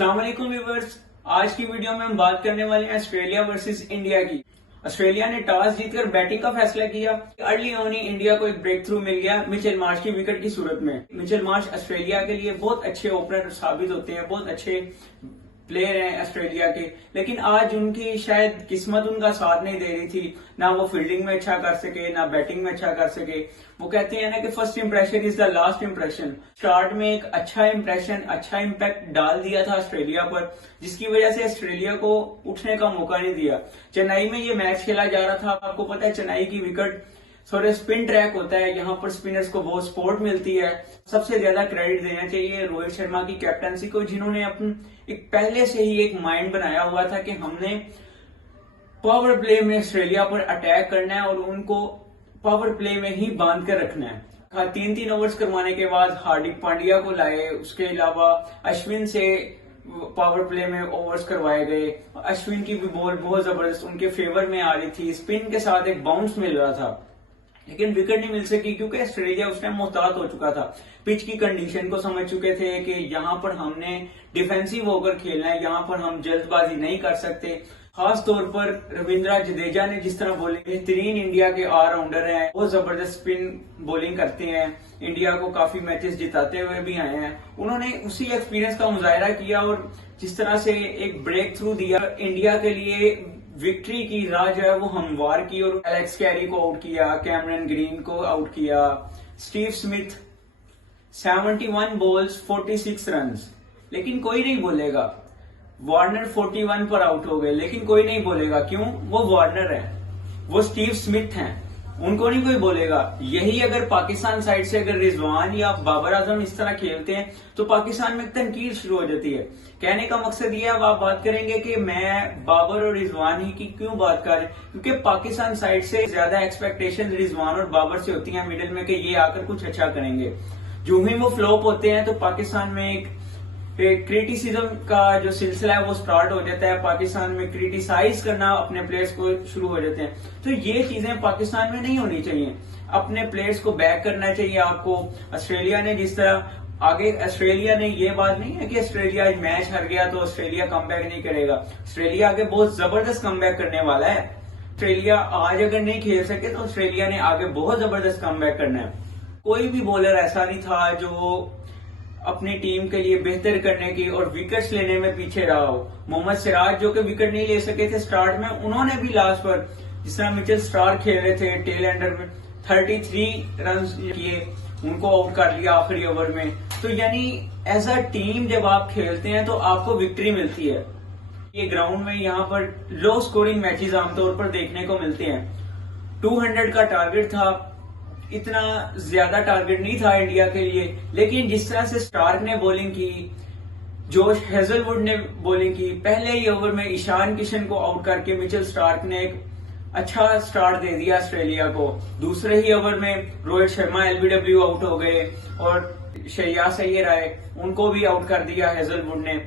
अस्सलाम वालेकुम व्यूअर्स। आज की वीडियो में हम बात करने वाले हैं ऑस्ट्रेलिया वर्सेस इंडिया की। ऑस्ट्रेलिया ने टॉस जीतकर बैटिंग का फैसला किया। अर्ली ऑन ही इंडिया को एक ब्रेक थ्रू मिल गया मिचेल मार्श की विकेट की सूरत में। मिचेल मार्श ऑस्ट्रेलिया के लिए बहुत अच्छे ओपनर साबित होते हैं, बहुत अच्छे प्लेयर हैं ऑस्ट्रेलिया के, लेकिन आज उनकी शायद किस्मत उनका साथ नहीं दे रही थी। ना वो फील्डिंग में अच्छा कर सके, ना बैटिंग में अच्छा कर सके। वो कहते हैं ना कि first impression is the last impression. Start में एक अच्छा इंप्रेशन, अच्छा इम्पैक्ट डाल दिया था ऑस्ट्रेलिया पर, जिसकी वजह से ऑस्ट्रेलिया को उठने का मौका नहीं दिया। चेन्नई में ये मैच खेला जा रहा था। आपको पता है चेन्नई की विकेट थोड़े स्पिन ट्रैक होता है, यहाँ पर स्पिनर्स को बहुत सपोर्ट मिलती है। सबसे ज्यादा क्रेडिट देना चाहिए रोहित शर्मा की कैप्टनसी को, जिन्होंने अपनी एक पहले से ही एक माइंड बनाया हुआ था कि हमने पावर प्ले में ऑस्ट्रेलिया पर अटैक करना है और उनको पावर प्ले में ही बांध कर रखना है। 3-3 ओवर्स करवाने के बाद हार्दिक पांड्या को लाए, उसके अलावा अश्विन से पावर प्ले में ओवर्स करवाए गए। अश्विन की भी बॉल बहुत जबरदस्त उनके फेवर में आ रही थी, स्पिन के साथ एक बाउंस मिल रहा था, लेकिन विकेट नहीं मिल सकी क्योंकि ऑस्ट्रेलिया उस टाइम मोहतात हो चुका था। पिच की कंडीशन को समझ चुके थे कि यहाँ पर हमने डिफेंसिव होकर खेलना है, यहाँ पर हम जल्दबाजी नहीं कर सकते। खास तौर पर रविंद्र जडेजा ने जिस तरह बॉलिंग, बेहतरीन इंडिया के ऑलराउंडर हैं, बहुत जबरदस्त स्पिन बॉलिंग करते हैं, इंडिया को काफी मैचेस जिताते हुए भी आए हैं। उन्होंने उसी एक्सपीरियंस का मुजाहरा किया और जिस तरह से एक ब्रेक थ्रू दिया इंडिया के लिए, विक्ट्री की राह जो है वो हमवार की और एलेक्स कैरी को आउट किया, कैमरन ग्रीन को आउट किया, स्टीव स्मिथ 71 बॉल्स 46 रन्स, लेकिन कोई नहीं बोलेगा। वार्नर 41 पर आउट हो गए, लेकिन कोई नहीं बोलेगा। क्यों? वो वार्नर है, वो स्टीव स्मिथ हैं, उनको नहीं कोई बोलेगा। यही अगर पाकिस्तान साइड से अगर रिजवान या बाबर आजम इस तरह खेलते हैं तो पाकिस्तान में तनकीद शुरू हो जाती है। कहने का मकसद ये है, अब आप बात करेंगे कि मैं बाबर और रिजवान ही की क्यों बात कर रहे हैं, क्योंकि पाकिस्तान साइड से ज्यादा एक्सपेक्टेशन रिजवान और बाबर से होती है मिडिल में कि ये आकर कुछ अच्छा करेंगे। जो ही वो फ्लॉप होते हैं तो पाकिस्तान में एक क्रिटिसिज्म का जो सिलसिला है वो स्टार्ट हो जाता है। पाकिस्तान में क्रिटिसाइज करना अपने प्लेयर्स को शुरू हो जाते हैं। तो ये चीजें पाकिस्तान में नहीं होनी चाहिए। अपने प्लेयर्स को बैक करना चाहिए आपको। ऑस्ट्रेलिया ने जिस तरह आगे, ऑस्ट्रेलिया ने ये बात नहीं है कि ऑस्ट्रेलिया आज मैच हार गया तो ऑस्ट्रेलिया कमबैक नहीं करेगा। ऑस्ट्रेलिया आगे बहुत जबरदस्त कमबैक करने वाला है। ऑस्ट्रेलिया आज अगर नहीं खेल सके तो ऑस्ट्रेलिया ने आगे बहुत जबरदस्त कमबैक करना है। कोई भी बॉलर ऐसा नहीं था जो अपनी टीम के लिए बेहतर करने की और विकेट्स लेने में पीछे रहा हो। मोहम्मद सिराज जो कि विकेट नहीं ले सके थे स्टार्ट में, उन्होंने भी लास्ट पर जिस तरह मिचेल स्टार्क खेल रहे थे टेल एंडर में 33 रन किए, उनको आउट कर लिया आखिरी ओवर में। तो यानी एज अ टीम जब आप खेलते हैं तो आपको विक्ट्री मिलती है। ये ग्राउंड में यहाँ पर लो स्कोरिंग मैचेस आमतौर पर देखने को मिलते हैं। 200 का टारगेट था, इतना ज्यादा टारगेट नहीं था इंडिया के लिए, लेकिन जिस तरह से स्टार्क ने बॉलिंग की, जोश हेजलवुड ने बॉलिंग की, पहले ही ओवर में ईशान किशन को आउट करके मिचेल स्टार्क ने एक अच्छा स्टार्ट दे दिया ऑस्ट्रेलिया को। दूसरे ही ओवर में रोहित शर्मा एलबीडब्ल्यू आउट हो गए और श्रेयस अय्यर आए, उनको भी आउट कर दिया हेजलवुड ने।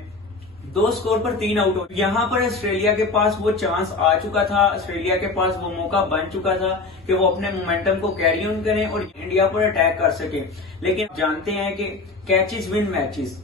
2 स्कोर पर 3 आउट हो। यहाँ पर ऑस्ट्रेलिया के पास वो चांस आ चुका था, ऑस्ट्रेलिया के पास वो मौका बन चुका था कि वो अपने मोमेंटम को कैरी ऑन करें और इंडिया पर अटैक कर सके। लेकिन जानते हैं कि catches win matches.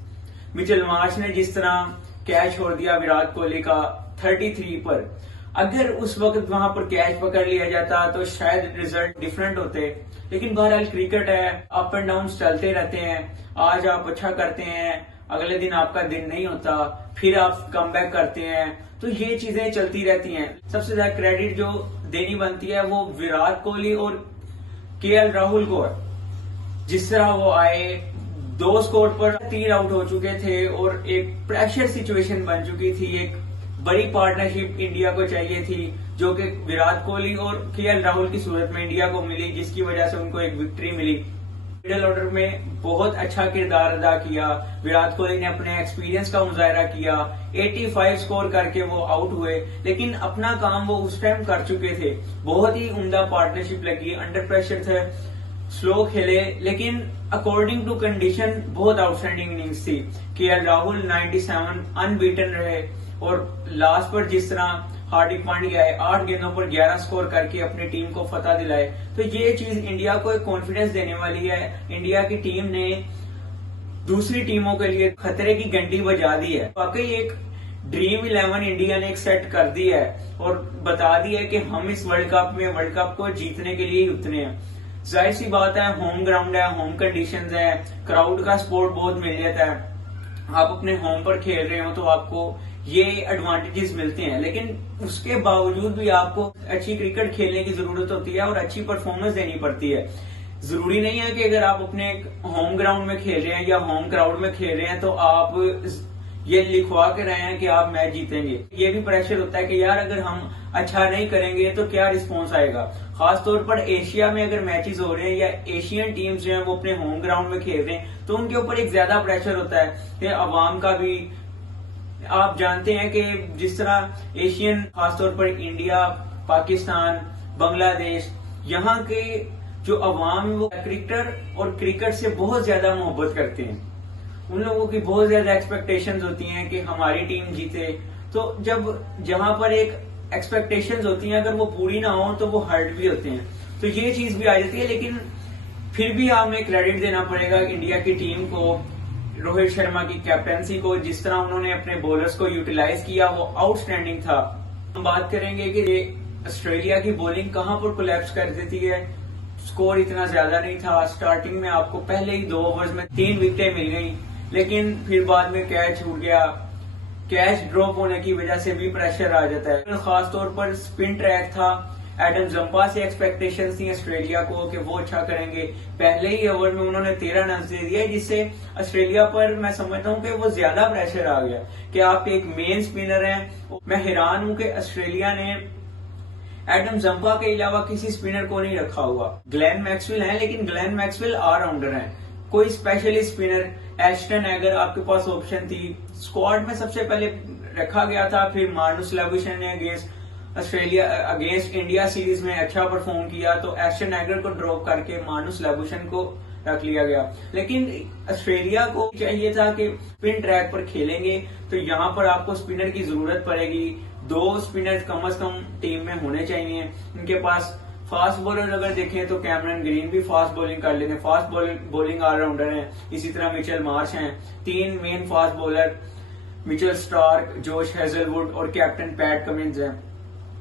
Mitchell Marsh ने जिस तरह कैच छोड़ दिया विराट कोहली का 33 पर, अगर उस वक्त वहां पर कैच पकड़ लिया जाता तो शायद रिजल्ट डिफरेंट होते। लेकिन बहरहाल क्रिकेट है, अप एंड डाउन चलते रहते हैं। आज आप अच्छा करते हैं, अगले दिन आपका दिन नहीं होता, फिर आप कमबैक करते हैं, तो ये चीजें चलती रहती हैं। सबसे ज्यादा क्रेडिट जो देनी बनती है वो विराट कोहली और केएल राहुल को है। जिस तरह वो आए, 2 स्कोर पर 3 आउट हो चुके थे और एक प्रेशर सिचुएशन बन चुकी थी। एक बड़ी पार्टनरशिप इंडिया को चाहिए थी, जो कि विराट कोहली और केएल राहुल की सूरत में इंडिया को मिली, जिसकी वजह से उनको एक विक्ट्री मिली। मिडिल ऑर्डर में बहुत अच्छा किरदार अदा किया। विराट कोहली ने अपने एक्सपीरियंस का मुजाहरा किया, 85 स्कोर करके वो आउट हुए, लेकिन अपना काम वो उस टाइम कर चुके थे। बहुत ही उम्दा पार्टनरशिप लगी, अंडर प्रेशर थे, स्लो खेले, लेकिन अकॉर्डिंग टू कंडीशन बहुत आउटस्टैंडिंग इनिंग्स थी। केएल राहुल 97 अनबीटन रहे और लास्ट पर जिस तरह हार्दिक पांड्या आए, 8 गेंदों पर 11 स्कोर करके अपनी टीम को फतह दिलाए, तो ये चीज इंडिया को एक कॉन्फिडेंस देने वाली है। इंडिया की टीम ने दूसरी टीमों के लिए खतरे की घंटी बजा दी है। वाकई एक ड्रीम 11 इंडिया ने एक सेट कर दी है और बता दिया है कि हम इस वर्ल्ड कप को जीतने के लिए ही उतरे हैं। जाहिर सी बात है, होम ग्राउंड है, होम कंडीशंस है, क्राउड का सपोर्ट बहुत मिल जाता है। आप अपने होम पर खेल रहे हो तो आपको ये एडवांटेजेस मिलते हैं, लेकिन उसके बावजूद भी आपको अच्छी क्रिकेट खेलने की जरूरत होती है और अच्छी परफॉर्मेंस देनी पड़ती है। जरूरी नहीं है कि अगर आप अपने होम ग्राउंड में खेल रहे हैं या होम क्राउड में खेल रहे हैं तो आप ये लिखवा के रहे हैं कि आप मैच जीतेंगे। ये भी प्रेशर होता है कि यार अगर हम अच्छा नहीं करेंगे तो क्या रिस्पॉन्स आएगा। खासतौर पर एशिया में अगर मैचेस हो रहे हैं या एशियन टीम्स जो हैं वो अपने होम ग्राउंड में खेल रहे हैं तो उनके ऊपर एक ज्यादा प्रेशर होता है कि अवाम का भी। आप जानते हैं कि जिस तरह एशियन, खासतौर पर इंडिया, पाकिस्तान, बांग्लादेश, यहाँ के जो अवाम है वो क्रिकेटर और क्रिकेट से बहुत ज्यादा मोहब्बत करते हैं। उन लोगों की बहुत ज्यादा एक्सपेक्टेशंस होती हैं कि हमारी टीम जीते। तो जब जहां पर एक एक्सपेक्टेशंस होती हैं, अगर वो पूरी ना हो तो वो हर्ट भी होते हैं। तो ये चीज भी आ जाती है, लेकिन फिर भी हमें क्रेडिट देना पड़ेगा इंडिया की टीम को, रोहित शर्मा की कैप्टनसी को। जिस तरह उन्होंने अपने बॉलर्स को यूटिलाइज किया वो आउटस्टैंडिंग था। हम बात करेंगे कि ऑस्ट्रेलिया की बॉलिंग कहां पर कोलैप्स कर देती है। स्कोर इतना ज्यादा नहीं था, स्टार्टिंग में आपको पहले ही 2 ओवर्स में 3 विकेटें मिल गई, लेकिन फिर बाद में कैच छूट गया। कैच ड्रॉप होने की वजह से भी प्रेशर आ जाता है। खासतौर पर स्पिन ट्रैक था, एडम जंपा से एक्सपेक्टेशंस थी ऑस्ट्रेलिया को कि वो अच्छा करेंगे। पहले ही ओवर में उन्होंने 13 रन दे दिए, जिससे ऑस्ट्रेलिया पर मैं समझता हूं कि वो ज्यादा प्रेशर आ गया कि आप एक मेन स्पिनर हैं। मैं हैरान हूं कि ऑस्ट्रेलिया ने एडम जंपा के अलावा किसी स्पिनर को नहीं रखा हुआ। ग्लेन मैक्सवेल है, लेकिन ग्लेन मैक्सवेल ऑलराउंडर है, कोई स्पेशलिस्ट स्पिनर एस्टन एगर आपके पास ऑप्शन थी। स्क्वाड में सबसे पहले रखा गया था, फिर मार्नस लाबुशेन ने अगेंस्ट इंडिया सीरीज में अच्छा परफॉर्म किया तो एस्टन एगर को ड्रॉप करके मार्नस लाबुशेन को रख लिया गया। लेकिन ऑस्ट्रेलिया को चाहिए था कि स्पिन ट्रैक पर खेलेंगे तो यहाँ पर आपको स्पिनर की जरूरत पड़ेगी। 2 स्पिनर कम से कम टीम में होने चाहिए। उनके पास फास्ट बॉलर अगर देखें तो कैमरन ग्रीन भी फास्ट बॉलिंग कर लेते हैं, फास्ट बॉलिंग ऑलराउंडर हैं। इसी तरह मिचेल मार्श हैं। 3 main fast bowler Mitchell Starc, Josh Hazlewood और कैप्टन पैट कमिंस हैं।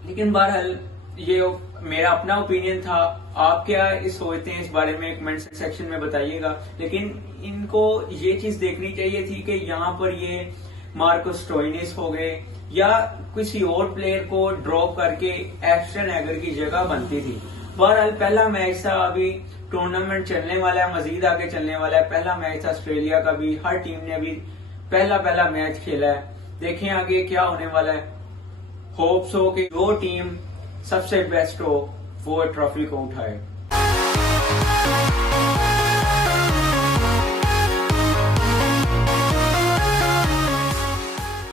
लेकिन बहरहाल ये मेरा अपना ओपिनियन था। आप क्या सोचते हैं इस बारे में कमेंट सेक्शन में बताइएगा। लेकिन इनको ये चीज देखनी चाहिए थी कि यहाँ पर ये मार्को स्टोइनिस हो गए या किसी और प्लेयर को ड्रॉप करके एस्टन एगर की जगह बनती थी। बहरहाल पहला मैच था, अभी टूर्नामेंट चलने वाला है, मजीद आगे चलने वाला है। पहला मैच था ऑस्ट्रेलिया का भी, हर टीम ने अभी पहला मैच खेला है। देखें आगे क्या होने वाला है। होप्स हो कि जो टीम सबसे बेस्ट हो वो ट्रॉफी को उठाए।